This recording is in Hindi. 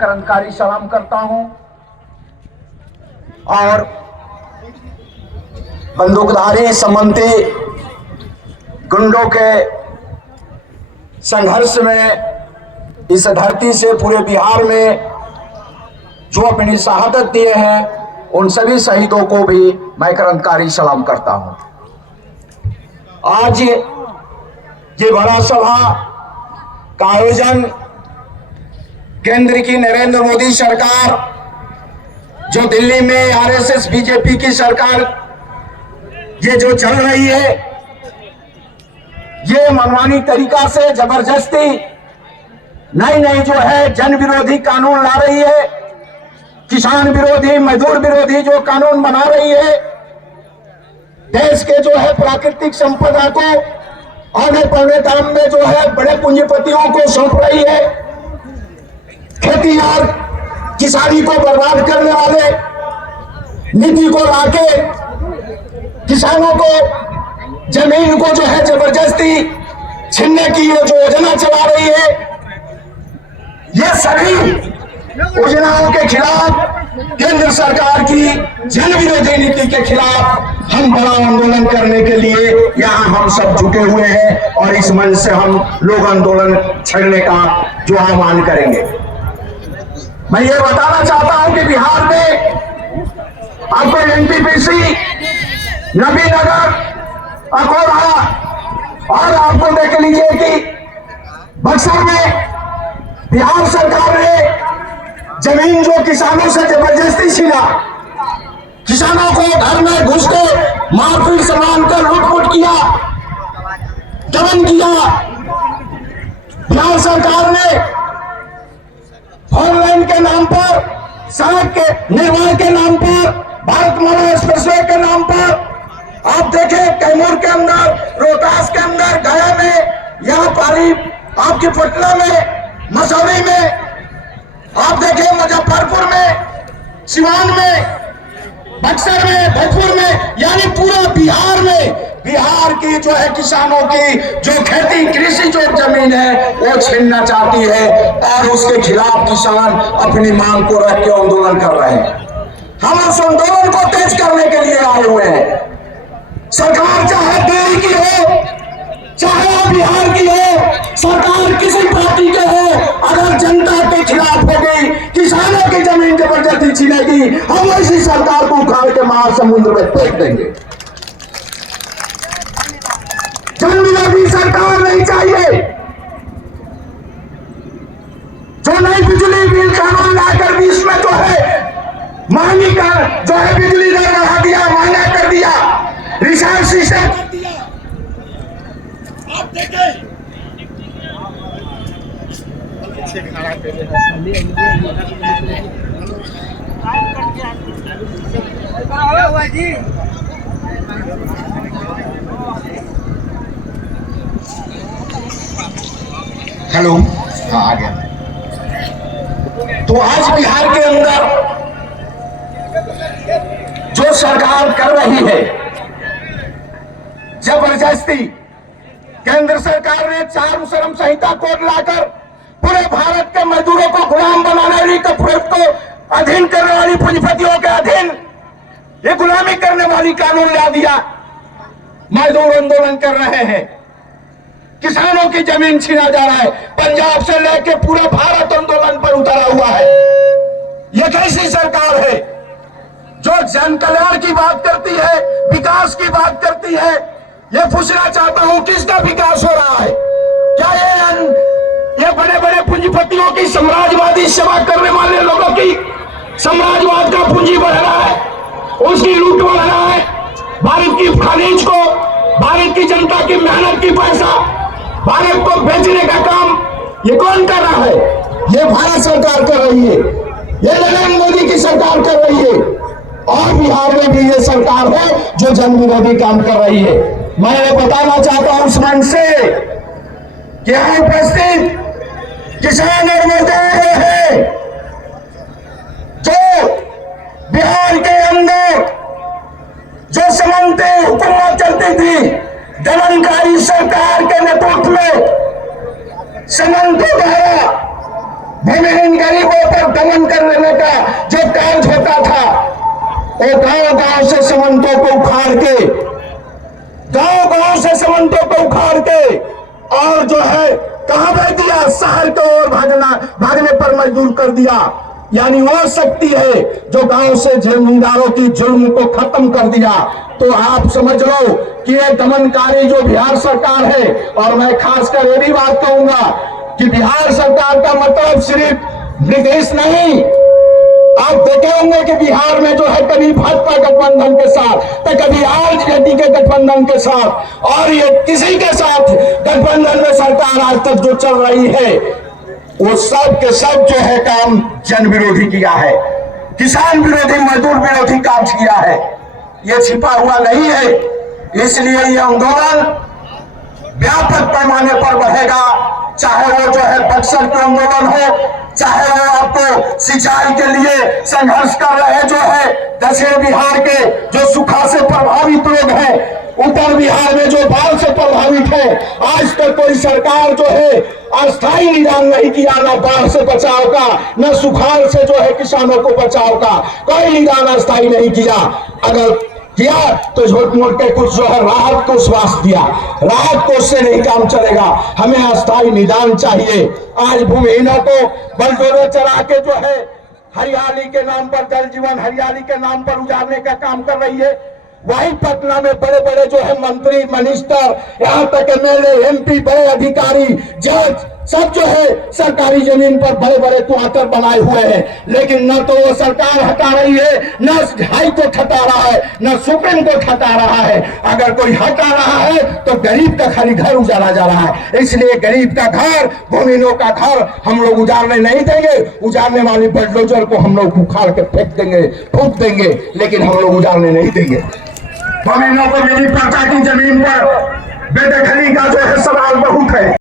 क्रांतिकारी सलाम करता हूं और बंदूकधारी समंती गुंडों के संघर्ष में इस धरती से पूरे बिहार में जो अपनी शहादत दिए हैं उन सभी शहीदों को भी मैं क्रांतिकारी सलाम करता हूं। आज ये बड़ा सभा का आयोजन केंद्र की नरेंद्र मोदी सरकार, जो दिल्ली में आरएसएस बीजेपी की सरकार ये जो चल रही है, ये मनमानी तरीका से जबरदस्ती नई नई जो है जन विरोधी कानून ला रही है, किसान विरोधी मजदूर विरोधी जो कानून बना रही है, देश के जो है प्राकृतिक संपदा को आने पौने दाम में जो है बड़े पूंजीपतियों को सौंप रही है, खेती और किसानी को बर्बाद करने वाले नीति को लाके किसानों को जमीन को जो है जबरदस्ती छीनने की ये जो योजना चला रही है, ये सभी योजनाओं के खिलाफ केंद्र सरकार की जन विरोधी नीति के खिलाफ हम बड़ा आंदोलन करने के लिए यहाँ हम सब जुटे हुए हैं और इस मंच से हम लोग आंदोलन छेड़ने का जो आह्वान करेंगे। मैं ये बताना चाहता हूं कि बिहार में आपको एनटीपीसी, नबीनगर, अकोला और आपको देख लीजिए कि बक्सर में बिहार सरकार ने जमीन जो किसानों से जबरदस्ती छीना, किसानों को घर में घुस के मारपीट से मारकर लूटपुट किया, दमन किया। बिहार सरकार ने फोर लाइन के नाम पर, सड़क के निर्माण के नाम पर, भारतमाला एक्सप्रेसवे के नाम पर, आप देखें कैमूर के अंदर, रोहतास के अंदर, गया में, यहाँ पारी आपके पटना में, मसौरी में, आप देखें मुजफ्फरपुर में, सिवान में, बक्सर में, भोजपुर में, यानी पूरा बिहार में बिहार की जो है किसानों की जो खेती कृषि जो जमीन है वो छीनना चाहती है और उसके खिलाफ किसान अपनी मांग को रख के आंदोलन कर रहे हैं। हम उस आंदोलन को तेज करने के लिए आए हुए हैं। सरकार चाहे दिल्ली की हो, चाहे बिहार की हो, सरकार किसी पार्टी के हो, अगर जनता के खिलाफ हो गई, किसानों की जमीन जबरदस्ती छीनेगी, हम ऐसी सरकार को उखाड़ के महासमुद्र में फेंक देंगे। जन विरोधी सरकार नहीं चाहिए। जो नई बिजली बिल कानून लाकर भी इसमें जो है महंगी का जो है बिजली दर बढ़ा दिया, महंगा कर दिया, रिचार्ज सिस्टम कर दिया। आप देखें हेलो, हाँ आ गया। तो आज बिहार के अंदर जो सरकार कर रही है जबरदस्ती, केंद्र सरकार ने चार श्रम संहिता कोड लाकर पूरे भारत के मजदूरों को गुलाम बनाने वाली, कपूरत को अधीन करने वाली, पूंजीपतियों के अधीन ये गुलामी करने वाली कानून ला दिया। मजदूर आंदोलन कर रहे हैं, किसानों की जमीन छीना जा रहा है, पंजाब से लेकर पूरा भारत आंदोलन पर उतरा हुआ है। यह कैसी सरकार है जो जन कल्याण की बात करती है, विकास की बात करती है? यह पूछना चाहता हूं, किसका विकास हो रहा है? क्या ये बड़े बड़े पूंजीपतियों की, साम्राज्यवादी सेवा करने वाले लोगों की साम्राज्यवाद का पूंजी बढ़ रहा है, उसकी लूट बढ़ रहा है, भारत की खनिज को, भारत की जनता की मेहनत की पैसा भारत को बेचने का काम ये कौन कर रहा है? ये भारत सरकार कर रही है, ये नरेंद्र मोदी की सरकार कर रही है। और बिहार में भी ये सरकार है जो जन विरोधी काम कर रही है। मैं बताना चाहता हूं उस मंच से कि यहाँ उपस्थित किसान और मजदूर हैं जो बिहार के अंदर जो समन्ते हुकूमत चलती थी, दमनकारी सरकार के नेतृत्व में समन्ते द्वारा भूमिहीन गरीबों पर दमन करने का जो कार्य होता था, वो गांव गांव से समंतों को उखाड़ के, गांव गांव से समंतों को उखाड़ के और जो है कहां भेज दिया, शहर की ओर भागने पर मजबूर कर दिया। यानी वो शक्ति है जो गांव से जमींदारों की जुल्म को खत्म कर दिया। तो आप समझ लो कि ये दमनकारी जो बिहार सरकार है, और मैं खासकर ये भी बात कहूंगा कि बिहार सरकार का मतलब सिर्फ नीतीश नहीं। आप देखे होंगे कि बिहार में जो है कभी भाजपा गठबंधन के साथ, तो कभी आरजेडी के गठबंधन के साथ, और ये किसी के साथ गठबंधन में सरकार आज तक जो चल रही है, वो सब के सब जो है काम जन विरोधी किया है, किसान विरोधी, मजदूर विरोधी काम किया है। ये छिपा हुआ नहीं है। इसलिए ये आंदोलन व्यापक पैमाने पर बढ़ेगा, चाहे वो जो है बक्सर के आंदोलन हो, चाहे वो आपको सिंचाई के लिए संघर्ष कर रहे जो है दक्षिण बिहार के जो सूखा से प्रभावित लोग हैं, उत्तर बिहार में जो बाढ़ से प्रभावित है, आज तक कोई सरकार जो है अस्थायी निदान नहीं किया, ना बाढ़ से बचाव का, न सुखाड़ से जो है किसानों को बचाव का कोई निदान अस्थायी नहीं किया। अगर किया तो झूठ मूठ के कुछ जो है राहत को श्वास दिया, राहत को उससे नहीं काम चलेगा। हमें अस्थायी निदान चाहिए। आज भूमिहीनों को बलडोजर चला के जो है हरियाली के नाम पर, जल जीवन हरियाली के नाम पर उजाड़ने का काम कर रही है। वही पटना में बड़े बड़े जो है मंत्री, मिनिस्टर, यहाँ तक एमएलए, एमपी, बड़े अधिकारी, जज सब जो है सरकारी जमीन पर बड़े बड़े क्वार्टर बनाए हुए हैं, लेकिन न तो वो सरकार हटा रही है, न हाई कोर्ट हटा रहा है, न सुप्रीम कोर्ट हटा रहा है। अगर कोई हटा रहा है तो गरीब का खाली घर उजाड़ा जा रहा है। इसलिए गरीब का घर, भूमिहीनों का घर हम लोग उजाड़ने नहीं देंगे। उजाड़ने वाली बुलडोजर को हम लोग उखाड़ के फेंक देंगे, फूंक देंगे, लेकिन हम लोग उजाड़ने नहीं देंगे। भूमिहीनों को मेरी पर्चा की जमीन पर बेदखली का जो है सवाल बहुत है।